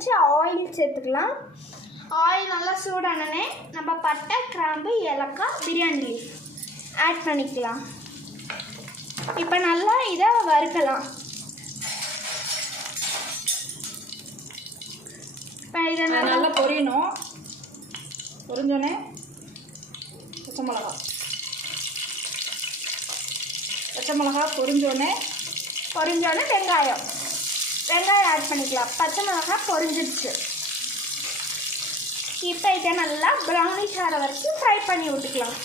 வச்சு ஆயில் சேர்த்துக்கலாம். ஆயில் நல்லா சூடானே நம்ம பட்டை, கிராம்பு, ஏலக்காய், பிரியாணி லீஃப் ஆட் பண்ணிக்கலாம். இப்போ நல்லா இதை வறுக்கலாம். இப்போ இதை நல்லா பொரியணும். பொரிஞ்சோடனே பச்சை மிளகா பொரிஞ்சோடனே வெங்காயம் ஆட் பண்ணிக்கலாம். பச்சை மிளகா பொரிஞ்சிடுச்சு. இப்போ இதை நல்லா ப்ரௌனிஷ் ஆகிற வரைக்கும் ஃப்ரை பண்ணி விட்டுக்கலாம்.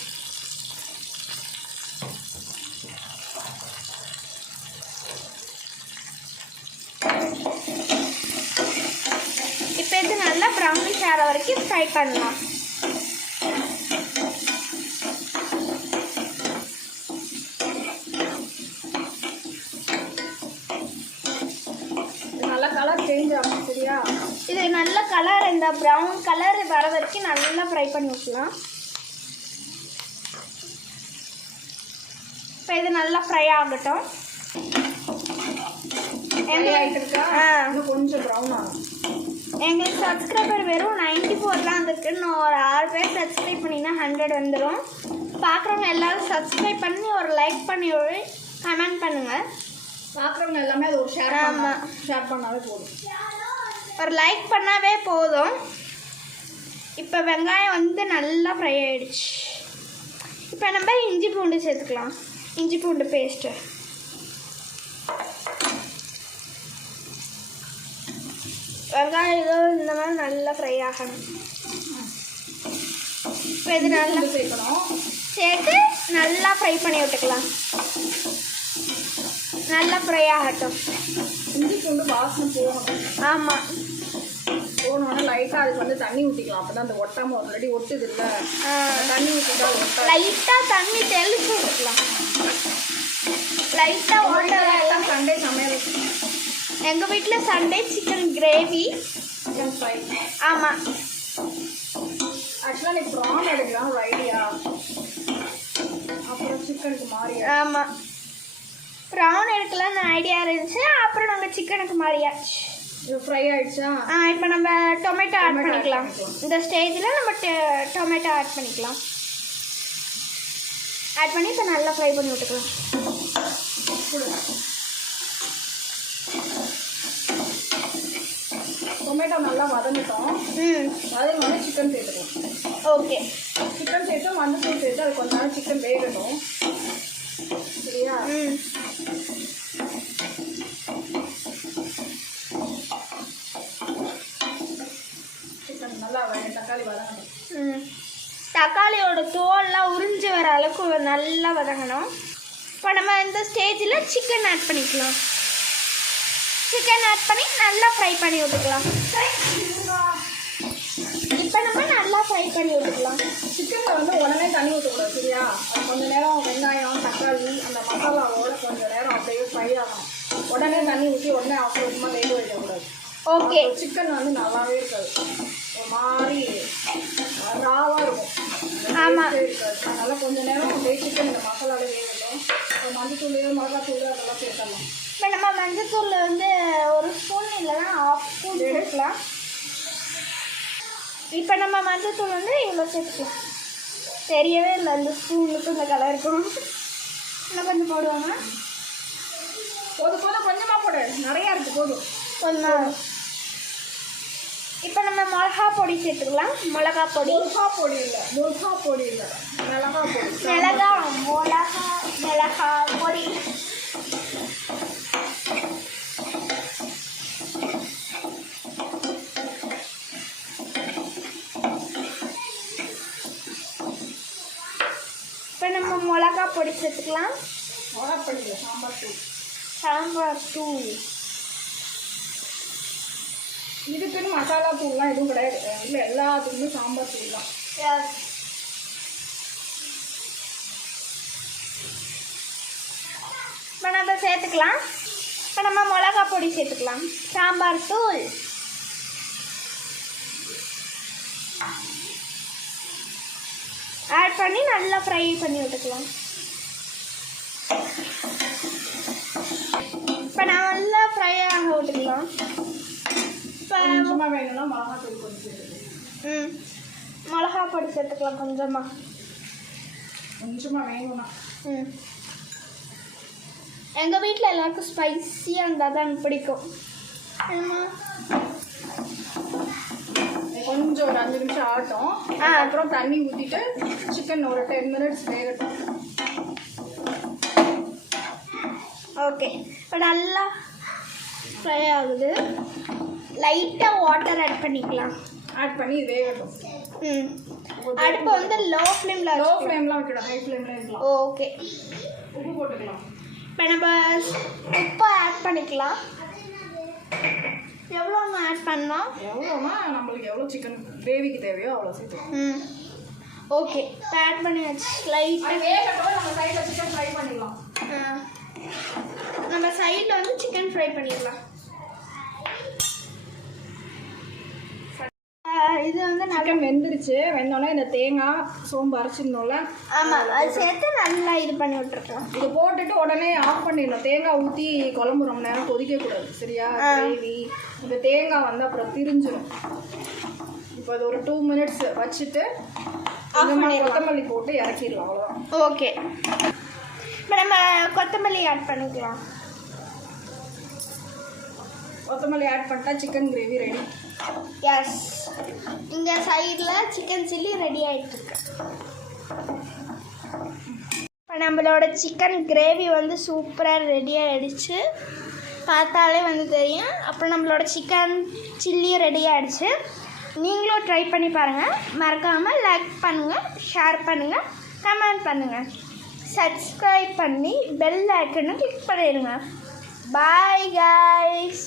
இப்போ இது நல்லா ப்ரௌனிஷ் ஆகிற வரைக்கும் ஃப்ரை பண்ணலாம். நல்லா கலர் சேஞ்ச் ஆகும். சரியா? இது நல்ல கலர், இந்த ப்ரௌன் கலர் வர வரைக்கும் நல்லா ஃப்ரை பண்ணி விட்டுலாம். இப்போ இது நல்லா ஃப்ரை ஆகட்டும். கொஞ்சம் ப்ரௌன் ஆகும். எங்களுக்கு சப்ஸ்கிரைபர் வெறும் 94 தான் வந்துருக்கு. இன்னும் ஒரு 6 பேர் சப்ஸ்கிரைப் பண்ணிங்கன்னா 100 வந்துடும். பார்க்குறவங்க எல்லோரும் சப்ஸ்கிரைப் பண்ணி ஒரு லைக் பண்ணி ஒரு கமெண்ட் பண்ணுங்கள். பார்க்குறவங்க எல்லாமே அது ஒரு ஷேர் பண்ணாவே போதும். ஒரு லைக் பண்ணாவே போதும். இப்போ வெங்காயம் வந்து நல்லா ஃப்ரை ஆகிடுச்சு. இப்போ நம்ம இஞ்சி பூண்டு சேர்த்துக்கலாம். இஞ்சி பூண்டு பேஸ்ட்டு வெங்காயம் ஏதோ இந்த மாதிரி நல்லா ஃப்ரை ஆகணும். இப்போ இது நல்லா சேர்த்து நல்லா ஃப்ரை பண்ணி விட்டுக்கலாம். நல்லா ஃப்ரை ஆகட்டும். இஞ்சி பூண்டு வாசனை போகணும். ஆமாம், போகணுன்னா லைட்டாக அதுக்கு வந்து தண்ணி ஊற்றிக்கலாம். அப்போ தான் அந்த ஒட்டாமல் ஆல்ரெடி ஒட்டுது இல்லை, தண்ணி ஊற்றிட்டா லைட்டாக தண்ணி தெளிச்சு விட்டுக்கலாம். லைட்டாக ஓட்ட சண்டே சமையல் எங்கள் வீட்டில் Sunday chicken gravy, chicken fry. ஆமாம், ஆக்சுவலாக நீ ப்ரான் எடுக்கலாம் ஒரு ஐடியா. அப்புறம் சிக்கனுக்கு மாறி. ஆமாம், ப்ரான் எடுக்கலாம்னு ஐடியா இருந்துச்சு. அப்புறம் நாங்கள் சிக்கனுக்கு மாறியாச்சு. இது ஃப்ரை ஆகிடுச்சா? இப்போ நம்ம டொமேட்டோ ஆட் பண்ணிக்கலாம். இந்த ஸ்டேஜில் நம்ம டொமேட்டோ ஆட் பண்ணிக்கலாம். ஆட் பண்ணி இப்போ நல்லா ஃப்ரை பண்ணி விட்டுக்கலாம். டொமேட்டோ நல்லா வதங்கிட்டோம். வதங்கினோடனே சிக்கன் சேர்த்துக்கலாம். ஓகே, சிக்கன் சேர்த்து மஞ்சள் சேர்த்து அது கொஞ்ச நேரம் சிக்கன் வேகட்டும். சரியா? சிக்கன் நல்லா தக்காளி வதங்கணும். தக்காளியோட தோல்லாம் உறிஞ்சி வர அளவுக்கு நல்லா வதங்கணும். இப்போ நம்ம இந்த ஸ்டேஜில் சிக்கன் ஆட் பண்ணிக்கலாம். சிக்கன் ஆட் பண்ணி நல்லா ஃப்ரை பண்ணி விட்டுக்கலாம். இப்போ நம்ம நல்லா ஃப்ரை பண்ணி விட்டுக்கலாம். சிக்கனில் வந்து உடனே தண்ணி ஊற்றக்கூடாது. சரியா? அது கொஞ்சம் நேரம் வெங்காயம், தக்காளி, அந்த மசாலாவோட கொஞ்சம் நேரம் அப்படியே ஃப்ரை ஆகணும். உடனே தண்ணி ஊற்றி உடனே அவசரமாக வேக வைக்கக்கூடாது. ஓகே, சிக்கன் வந்து நல்லாவே இருக்காது, ஒரு மாதிரி ராவாக இருக்கும். ஆமாம், இருக்காது. அதனால் கொஞ்சம் நேரம் அப்படியே சிக்கன் இந்த மசாலாவே வேகட்டும். மஞ்சத்தூள், மிளகாத்தூள் அதெல்லாம் சேர்க்கலாம். இப்போ நம்ம மஞ்சத்தூள் வந்து ஒரு ஸ்பூன் இல்லைன்னா 1/2 ஸ்பூன் சேர்க்கலாம். இப்போ நம்ம மஞ்சத்தூள் வந்து இவ்வளோ சேர்த்துக்கலாம். தெரியவே இல்லை இந்த ஸ்பூனுக்கு இந்த கலர் இருக்கும். இன்னும் கொஞ்சம் போடுவாங்க. போதும் கொஞ்சமாக போடு, நிறையா இருக்குது. போதும் கொஞ்சம். இப்போ நம்ம மிளகா பொடி சேர்த்துக்கலாம். மிளகா பொடி இல்லை மிளகா பொடி, மிளகா பொடி. இப்போ நம்ம மிளகா பொடி சேர்த்துக்கலாம். சாம்பார் தூள். இதுக்குன்னு மசாலா தூள்லாம் எதுவும் கிடையாது. இல்லை, எல்லாத்துக்குமே சாம்பார் தூள் தான். இப்போ நம்ம சேர்த்துக்கலாம். இப்போ நம்ம மிளகா பொடி சேர்த்துக்கலாம். சாம்பார் தூள், ஆட் பண்ணி நல்லா ஃப்ரை பண்ணி விட்டுக்கலாம். இப்போ நல்லா ஃப்ரை ஆக விட்டுக்கலாம். இப்போ இப்போ கொஞ்சமாக வேணும்னா மிளகாத்தூள் கொஞ்சம் சேர்த்துக்கலாம். மிளகா பொடி சேர்த்துக்கலாம் கொஞ்சமாக. வேணும்னா எங்கள் வீட்டில் எல்லாருக்கும் ஸ்பைஸியாக இருந்தால் தான் எனக்கு பிடிக்கும். கொஞ்சம் ஒரு 5 நிமிஷம் ஆகட்டும். அப்புறம் தண்ணி ஊற்றிட்டு சிக்கன் ஒரு 10 மினிட்ஸ் வேகட்டும். ஓகே, இப்போ நல்லா ஃப்ரை ஆகுது. லைட்டாக வாட்டர் ஆட் பண்ணிக்கலாம். ஆட் பண்ணி இது வேகட்டும். அடுப்பு வந்து லோ ஃப்ளேமில் வைக்கணும், ஹை ஃப்ளேமில் வைக்கலாம். ஓகே, உப்பு போட்டுக்கலாம். இப்போ நம்ம உப்பை ஆட் பண்ணிக்கலாம். எவ்வளோங்க ஆட் பண்ணோம்? எவ்வளோனா நம்மளுக்கு எவ்வளோ சிக்கன் கிரேவிக்கு தேவையோ அவ்வளோ சேர்த்து. ஓகே, இப்போ ஆட் பண்ணியாச்சு. லைட்டாக வேகட்டும். நம்ம சைடில் சிக்கன் ஃப்ரை பண்ணிடலாம். நம்ம சைடில் வந்து சிக்கன் ஃப்ரை பண்ணிடலாம். இது வந்து சிக்கன் வெந்துருச்சு. வெந்தோடனே இந்த தேங்காய் சோம்பு அரைச்சிடணும்ல. ஆமாம், அது சேர்த்து நல்லா இது பண்ணி விட்டுருக்கோம். இது போட்டுட்டு உடனே ஆஃப் பண்ணிடணும். தேங்காய் ஊற்றி குழம்பு ரொம்ப நேரம் கொதிக்கக்கூடாது, சரியா? கிரேவி இந்த தேங்காய் வந்து அப்புறம் திரிஞ்சிடும். இப்போ அது ஒரு 2 மினிட்ஸ் வச்சுட்டு கொத்தமல்லி போட்டு இறக்கிடலாம், அவ்வளோதான். ஓகே, இப்போ நம்ம கொத்தமல்லி ஆட் பண்ணிக்கலாம். கொத்தமல்லி ஆட் பண்ணிட்டா சிக்கன் கிரேவி ரெடி. எஸ், இங்கே சைடில் சிக்கன் சில்லி ரெடி ஆகிட்டுருக்கு. இப்போ நம்மளோட சிக்கன் கிரேவி வந்து சூப்பராக ரெடி ஆகிடுச்சு. பார்த்தாலே வந்து தெரியும். அப்புறம் நம்மளோட சிக்கன் சில்லி ரெடி ஆகிடுச்சு. நீங்களும் ட்ரை பண்ணி பாருங்கள். மறக்காமல் லைக் பண்ணுங்கள், ஷேர் பண்ணுங்கள், கமெண்ட் பண்ணுங்கள், சப்ஸ்கிரைப் பண்ணி பெல் ஐக்கனை கிளிக் பண்ணிடுங்க. Bye guys.